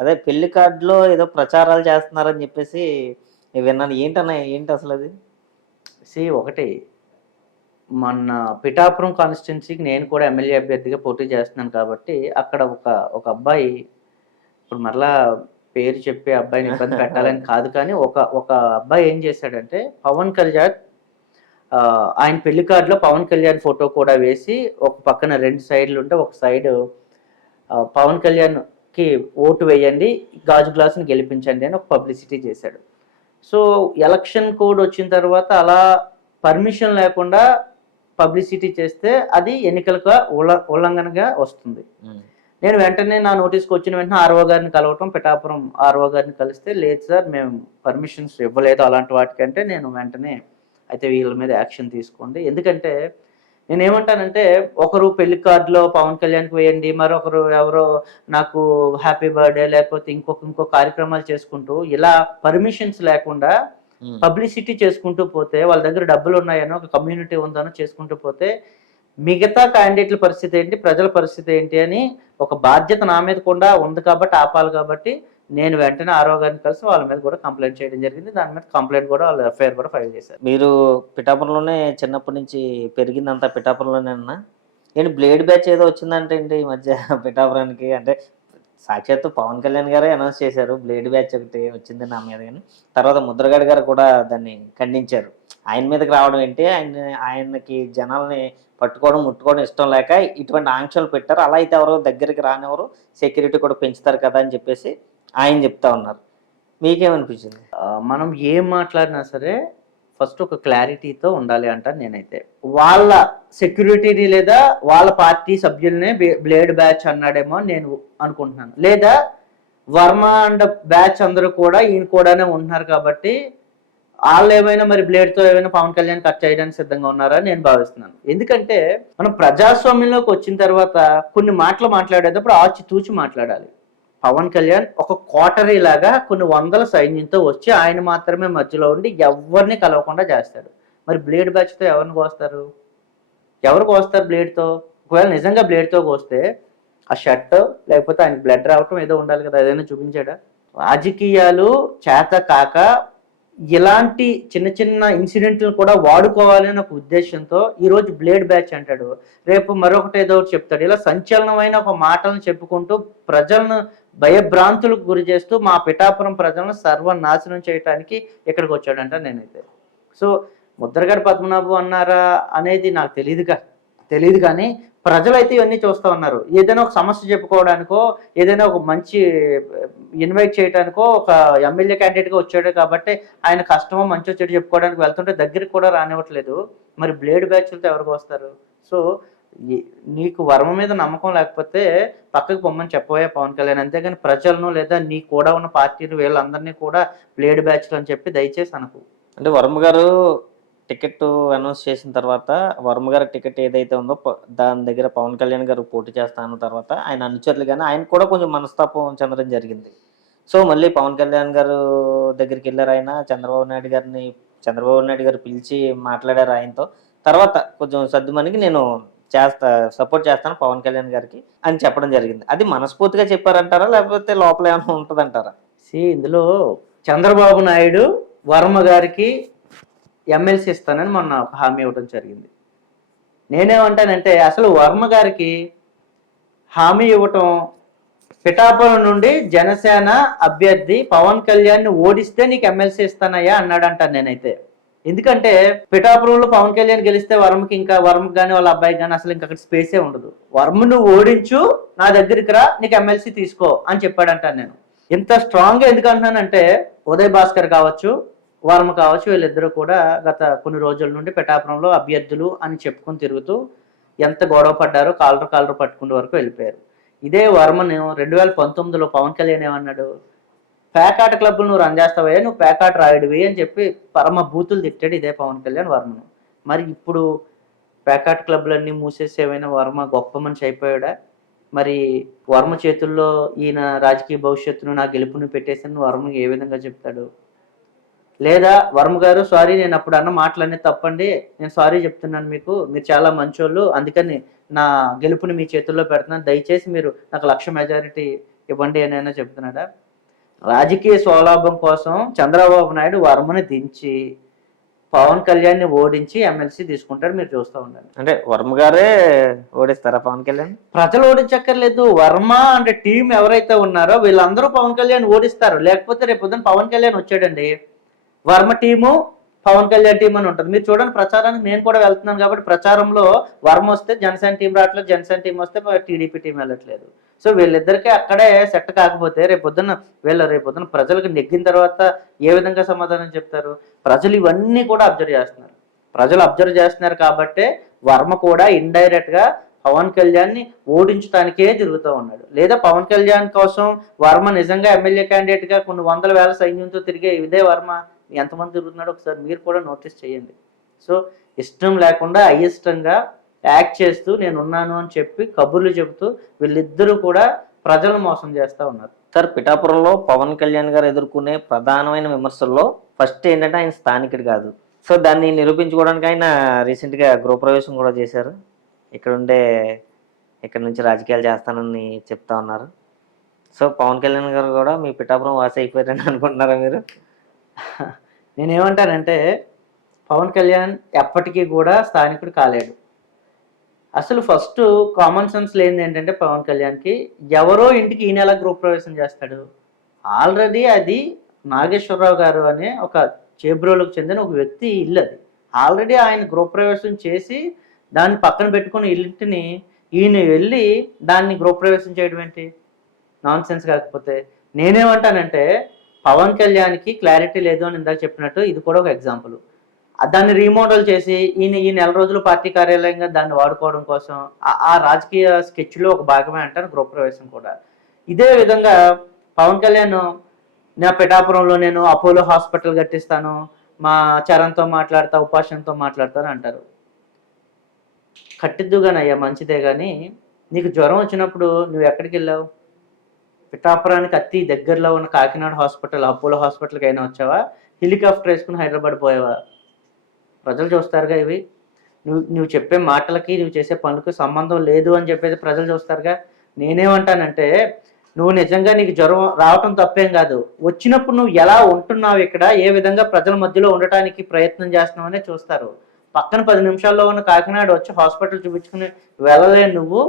అదే పెళ్లి కార్డులో ఏదో ప్రచారాలు చేస్తున్నారని చెప్పేసి విన్నాను. ఏంటి అసలు అది? ఒకటి మొన్న పిఠాపురం కాన్స్టిట్యున్సీకి నేను కూడా ఎమ్మెల్యే అభ్యర్థిగా పోటీ చేస్తున్నాను కాబట్టి అక్కడ ఒక ఒక అబ్బాయి, ఇప్పుడు మరలా పేరు చెప్పి అబ్బాయిని ఇబ్బంది పెట్టాలని కాదు, కానీ ఒక ఒక అబ్బాయి ఏం చేశాడంటే పవన్ కళ్యాణ్ ఆయన పెళ్లి కార్డులో పవన్ కళ్యాణ్ ఫోటో కూడా వేసి ఒక పక్కన 2 సైడ్లు ఉంటే ఒక సైడ్ పవన్ కళ్యాణ్ కి ఓటు వేయండి, గాజు గ్లాసుని గెలిపించండి అని ఒక పబ్లిసిటీ చేశాడు. సో ఎలక్షన్ కోడ్ వచ్చిన తర్వాత అలా పర్మిషన్ లేకుండా పబ్లిసిటీ చేస్తే అది ఎన్నికలుగా ఉల్లంఘనగా వస్తుంది. నేను వెంటనే నా నోటీస్కి వచ్చిన వెంటనే ఆర్ఓ గారిని కలవటం, పిఠాపురం ఆర్ఓ గారిని కలిస్తే, లేదు సార్ మేము పర్మిషన్స్ ఇవ్వలేదు అలాంటి వాటికంటే, నేను వెంటనే అయితే వీళ్ళ మీద యాక్షన్ తీసుకోండి. ఎందుకంటే నేనేమంటానంటే, ఒకరు పెళ్లి కార్డులో పవన్ కళ్యాణ్కి వేయండి, మరొకరు ఎవరో నాకు హ్యాపీ బర్త్డే లేకపోతే ఇంకో కార్యక్రమాలు చేసుకుంటూ ఇలా పర్మిషన్స్ లేకుండా పబ్లిసిటీ చేసుకుంటూ పోతే, వాళ్ళ దగ్గర డబ్బులు ఉన్నాయనో ఒక కమ్యూనిటీ ఉందనో చేసుకుంటూ పోతే మిగతా క్యాండిడేట్ల పరిస్థితి ఏంటి, ప్రజల పరిస్థితి ఏంటి అని ఒక బాధ్యత నా మీద కూడా ఉంది కాబట్టి, ఆపాలి కాబట్టి నేను వెంటనే ఆర్ఓ గారిని కలిసి వాళ్ళ మీద కూడా కంప్లైంట్ చేయడం జరిగింది. దాని మీద కంప్లైంట్ కూడా వాళ్ళు ఎఫ్ఐఆర్ కూడా ఫైల్ చేశారు. మీరు పిఠాపురంలోనే చిన్నప్పటి నుంచి పెరిగిందంతా పిఠాపురంలోనేనా? ఏంటి బ్లేడ్ బ్యాచ్ ఏదో వచ్చిందంటే ఏంటి ఈ మధ్య పిఠాపురానికి? అంటే సాక్షాత్తు పవన్ కళ్యాణ్ గారే అనౌన్స్ చేశారు బ్లేడ్ బ్యాచ్ ఒకటి వచ్చింది నా మీద, కానీ తర్వాత ముద్రగడ గారు కూడా దాన్ని ఖండించారు. ఆయన మీదకి రావడం ఏంటి, ఆయనకి జనాల్ని పట్టుకోవడం ముట్టుకోవడం ఇష్టం లేక ఇటువంటి ఆంక్షలు పెట్టారు. అలా అయితే ఎవరు దగ్గరికి రానివ్వరు, సెక్యూరిటీ కూడా పెంచుతారు కదా అని చెప్పేసి ఆయన చెప్తా ఉన్నారు. మీకేమనిపించింది? మనం ఏం మాట్లాడినా సరే ఫస్ట్ ఒక క్లారిటీతో ఉండాలి అంటాను నేనైతే. వాళ్ళ సెక్యూరిటీని లేదా వాళ్ళ పార్టీ సభ్యులనే బ్లేడ్ బ్యాచ్ అన్నాడేమో నేను అనుకుంటున్నాను, లేదా వర్మ అండ్ బ్యాచ్ అందరూ కూడా ఈయన కూడానే ఉంటున్నారు కాబట్టి వాళ్ళు ఏమైనా మరి బ్లేడ్తో ఏమైనా పవన్ కళ్యాణ్ కట్ చేయడానికి సిద్ధంగా ఉన్నారా నేను భావిస్తున్నాను. ఎందుకంటే మనం ప్రజాస్వామ్యంలోకి వచ్చిన తర్వాత కొన్ని మాటలు మాట్లాడేటప్పుడు ఆచితూచి మాట్లాడాలి. పవన్ కళ్యాణ్ ఒక కోటరీ లాగా కొన్ని వందల సైన్యంతో వచ్చి ఆయన మాత్రమే మధ్యలో ఉండి ఎవరిని కలవకుండా చేస్తాడు. మరి బ్లేడ్ బ్యాచ్తో ఎవరిని కోస్తారు? ఎవరు కోస్తారు బ్లేడ్తో? ఒకవేళ నిజంగా బ్లేడ్తో కోస్తే ఆ షర్ట్ లేకపోతే ఆయన బ్లడ్ రావటం ఏదో ఉండాలి కదా, ఏదైనా చూపించాడా? రాజకీయాలు చేత కాక ఇలాంటి చిన్న చిన్న ఇన్సిడెంట్లు కూడా వాడుకోవాలి అనే ఒక ఉద్దేశంతో ఈరోజు బ్లేడ్ బ్యాచ్ అంటాడు, రేపు మరొకటి ఏదో ఒకటి చెప్తాడు. ఇలా సంచలనమైన ఒక మాటలను చెప్పుకుంటూ ప్రజలను భయభ్రాంతులకు గురి చేస్తూ మా పిఠాపురం ప్రజలను సర్వనాశనం చేయడానికి ఇక్కడికి వచ్చాడంట నేనైతే. సో ముద్రగడ పద్మనాభం అన్నారా అనేది నాకు తెలియదు కానీ ప్రజలైతే ఇవన్నీ చూస్తూ ఉన్నారు. ఏదైనా ఒక సమస్య చెప్పుకోవడానికో, ఏదైనా ఒక మంచి ఇన్వైట్ చేయడానికో ఒక ఎమ్మెల్యే క్యాండిడేట్గా వచ్చాడు కాబట్టి ఆయన కష్టమో మంచో చెడు చెప్పుకోవడానికి వెళ్తుంటే దగ్గరికి కూడా రానివ్వట్లేదు. మరి బ్లేడ్ బ్యాచ్లతో ఎవరికి వస్తారు? సో నీకు వర్మ మీద నమ్మకం లేకపోతే పక్కకు పొమ్మని చెప్పబోయే పవన్ కళ్యాణ్, అంతేగాని ప్రజలను లేదా నీ కూడా ఉన్న పార్టీలు వీళ్ళందరినీ కూడా బ్లేడ్ బ్యాచ్లు అని చెప్పి దయచేసి అనకు. అంటే వర్మ గారు టికెట్ అనౌన్స్ చేసిన తర్వాత వర్మ గారి టికెట్ ఏదైతే ఉందో దాని దగ్గర పవన్ కళ్యాణ్ గారు పోటీ చేస్తాన్న తర్వాత ఆయన అనుచరులు కానీ ఆయన కూడా కొంచెం మనస్తాపం చెందడం జరిగింది. సో మళ్ళీ పవన్ కళ్యాణ్ గారు దగ్గరికి వెళ్ళారు ఆయన, చంద్రబాబు నాయుడు గారు పిలిచి మాట్లాడారు ఆయనతో. తర్వాత కొంచెం సర్దుమణికి నేను సపోర్ట్ చేస్తాను పవన్ కళ్యాణ్ గారికి అని చెప్పడం జరిగింది. అది మనస్ఫూర్తిగా చెప్పారంటారా లేకపోతే లోపల ఏమైనా ఉంటుందంటారా? ఇందులో చంద్రబాబు నాయుడు వర్మ గారికి ఎమ్మెల్సీ ఇస్తానని మొన్న ఒక హామీ ఇవ్వడం జరిగింది. నేనేమంటానంటే అసలు వర్మ గారికి హామీ ఇవ్వటం, పిఠాపురం నుండి జనసేన అభ్యర్థి పవన్ కళ్యాణ్ని ఓడిస్తే నీకు ఎమ్మెల్సీ ఇస్తానయ్యా అన్నాడంటాను నేనైతే. ఎందుకంటే పిఠాపురంలో పవన్ కళ్యాణ్ గెలిస్తే వర్మకి కానీ వాళ్ళ అబ్బాయికి కానీ అసలు ఇంకా అక్కడ స్పేసే ఉండదు. వర్మను ఓడించు, నా దగ్గరికి రా, నీకు ఎమ్మెల్సీ తీసుకో అని చెప్పాడంటాను నేను. ఇంత స్ట్రాంగ్గా ఎందుకు అంటున్నానంటే ఉదయ్ భాస్కర్ కావచ్చు, వర్మ కావచ్చు, వీళ్ళిద్దరూ కూడా గత కొన్ని రోజుల నుండి పిఠాపురంలో అభ్యర్థులు అని చెప్పుకొని తిరుగుతూ ఎంత గొడవ పడ్డారో కాలరు పట్టుకునే వరకు వెళ్ళిపోయారు. ఇదే వర్మను 2019లో పవన్ కళ్యాణ్ ఏమన్నాడు, పేకాట క్లబ్లు నువ్వు రన్ చేస్తావయ్యా, నువ్వు పేకాట రాయుడివి అని చెప్పి పరమ బూతులు తిట్టాడు ఇదే పవన్ కళ్యాణ్ వర్మను. మరి ఇప్పుడు పేకాట క్లబ్లన్నీ మూసేసి ఏమైనా వర్మ గొప్ప మనిషి అయిపోయాడా? మరి వర్మ చేతుల్లో ఈయన రాజకీయ భవిష్యత్తును నా గెలుపుని పెట్టేసి వర్మ ఏ విధంగా చెప్తాడు? లేదా వర్మ గారు సారీ, నేను అప్పుడు అన్న మాటలన్నీ తప్పండి, నేను సారీ చెప్తున్నాను మీకు, మీరు చాలా మంచోళ్ళు, అందుకని నా గెలుపుని మీ చేతుల్లో పెడుతున్నాను, దయచేసి మీరు నాకు 1,00,000 మెజారిటీ ఇవ్వండి అని చెప్తున్నాడా? రాజకీయ స్వలాభం కోసం చంద్రబాబు నాయుడు వర్మని దించి పవన్ కళ్యాణ్ని ఓడించి ఎమ్మెల్సీ తీసుకుంటాడు, మీరు చూస్తూ ఉండండి. అంటే వర్మ గారే ఓడిస్తారా పవన్ కళ్యాణ్? ప్రజలు ఓడించక్కర్లేదు, వర్మ అంటే టీం ఎవరైతే ఉన్నారో వీళ్ళందరూ పవన్ కళ్యాణ్ ఓడిస్తారు. లేకపోతే రేపు పొద్దున్న పవన్ కళ్యాణ్ వచ్చాడండి, వర్మ టీము పవన్ కళ్యాణ్ టీం అని ఉంటుంది. మీరు చూడండి, ప్రచారానికి నేను కూడా వెళ్తున్నాను కాబట్టి ప్రచారంలో వర్మ వస్తే జనసేన టీం రావట్లేదు, జనసేన టీం వస్తే టీడీపీ టీం వెళ్ళట్లేదు. సో వీళ్ళిద్దరికీ అక్కడే సెట్ కాకపోతే రేపొద్దున ప్రజలకు నెగ్గిన తర్వాత ఏ విధంగా సమాధానం చెప్తారు? ప్రజలు ఇవన్నీ కూడా అబ్జర్వ్ చేస్తున్నారు కాబట్టే వర్మ కూడా ఇండైరెక్ట్ గా పవన్ కళ్యాణ్ ని ఓడించడానికే తిరుగుతూ ఉన్నాడు. లేదా పవన్ కళ్యాణ్ కోసం వర్మ నిజంగా ఎమ్మెల్యే క్యాండిడేట్ గా కొన్ని వందల వేల సైన్యంతో తిరిగే ఇదే వర్మ ఎంతమంది తిరుగుతున్నాడో ఒకసారి మీరు కూడా నోటీస్ చేయండి. సో ఇష్టం లేకుండా అయిష్టంగా యాక్ట్ చేస్తూ నేనున్నాను అని చెప్పి కబుర్లు చెబుతూ వీళ్ళిద్దరూ కూడా ప్రజలను మోసం చేస్తూ ఉన్నారు. సార్, పిఠాపురంలో పవన్ కళ్యాణ్ గారు ఎదుర్కొనే ప్రధానమైన విమర్శల్లో ఫస్ట్ ఏంటంటే ఆయన స్థానికుడు కాదు. సో దాన్ని నిరూపించుకోవడానికి ఆయన రీసెంట్గా గృహప్రవేశం కూడా చేశారు. ఇక్కడ నుంచి రాజకీయాలు చేస్తానని చెప్తా ఉన్నారు. సో పవన్ కళ్యాణ్ గారు కూడా మీ పిఠాపురం వాసి అయిపోయారని అనుకుంటున్నారా మీరు? నేనేమంటానంటే పవన్ కళ్యాణ్ ఎప్పటికీ కూడా స్థానికుడు కాలేడు. అసలు ఫస్ట్ కామన్ సెన్స్ లేనిది ఏంటంటే పవన్ కళ్యాణ్కి ఎవరో ఇంటికి ఈయన ఎలా గృహప్రవేశం చేస్తాడు? ఆల్రెడీ అది నాగేశ్వరరావు గారు అనే ఒక చేబ్రోలకు చెందిన ఒక వ్యక్తి ఇల్లు. అది ఆల్రెడీ ఆయన గృహప్రవేశం చేసి దాన్ని పక్కన పెట్టుకుని ఇంటిని ఈయన వెళ్ళి దాన్ని గృహప్రవేశం చేయడం ఏంటి? Non sense. కాకపోతే నేనేమంటానంటే పవన్ కళ్యాణ్కి క్లారిటీ లేదు అని ఇందాక చెప్పినట్టు ఇది కూడా ఒక ఎగ్జాంపుల్. దాన్ని రీమోడల్ చేసి ఈ నెల రోజులు పార్టీ కార్యాలయంగా దాన్ని వాడుకోవడం కోసం ఆ రాజకీయ స్కెచ్లో ఒక భాగమే అంటాను గృహప్రవేశం కూడా. ఇదే విధంగా పవన్ కళ్యాణ్ నా పిఠాపురంలో నేను అపోలో హాస్పిటల్ కట్టిస్తాను, మా చరణ్తో మాట్లాడతా, ఉపాసనతో మాట్లాడతాను అంటారు. కట్టిద్దుగానయ్యా మంచిదే, కానీ నీకు జ్వరం వచ్చినప్పుడు నువ్వు ఎక్కడికి వెళ్ళావు? పిఠాపురానికి అతి దగ్గరలో ఉన్న కాకినాడ హాస్పిటల్, అపోలో హాస్పిటల్కి అయినా వచ్చావా? హెలికాప్టర్ వేసుకుని హైదరాబాద్ పోయావా? ప్రజలు చూస్తారుగా ఇవి. నువ్వు చెప్పే మాటలకి నువ్వు చేసే పనులకు సంబంధం లేదు అని చెప్పేది ప్రజలు చూస్తారుగా. నేనేమంటానంటే నువ్వు నిజంగా నీకు జ్వరం రావటం తప్పేం కాదు, వచ్చినప్పుడు నువ్వు ఎలా ఉంటున్నావు, ఇక్కడ ఏ విధంగా ప్రజల మధ్యలో ఉండటానికి ప్రయత్నం చేస్తున్నావు అనే చూస్తారు. పక్కన 10 నిమిషాల్లో ఉన్న కాకినాడ వచ్చి హాస్పిటల్ చూపించుకుని వెళ్ళలే నువ్వు,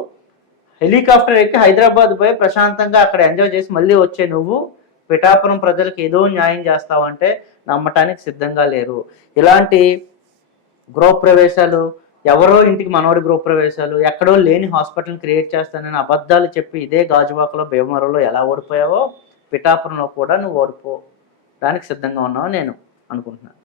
హెలికాప్టర్ ఎక్కి హైదరాబాద్ పోయి ప్రశాంతంగా అక్కడ ఎంజాయ్ చేసి మళ్ళీ వచ్చే నువ్వు పిఠాపురం ప్రజలకు ఏదో న్యాయం చేస్తావంటే నమ్మటానికి సిద్ధంగా లేరు. ఇలాంటి గృహప్రవేశాలు, ఎవరో ఇంటికి మనవడి గృహప్రవేశాలు, ఎక్కడో లేని హాస్పిటల్ని క్రియేట్ చేస్తానని అబద్ధాలు చెప్పి ఇదే గాజువాకలో, భీమవరంలో ఎలా ఓడిపోయావో పిఠాపురంలో కూడా నువ్వు ఓడిపోవడానికి సిద్ధంగా ఉన్నావు నేను అనుకుంటున్నాను.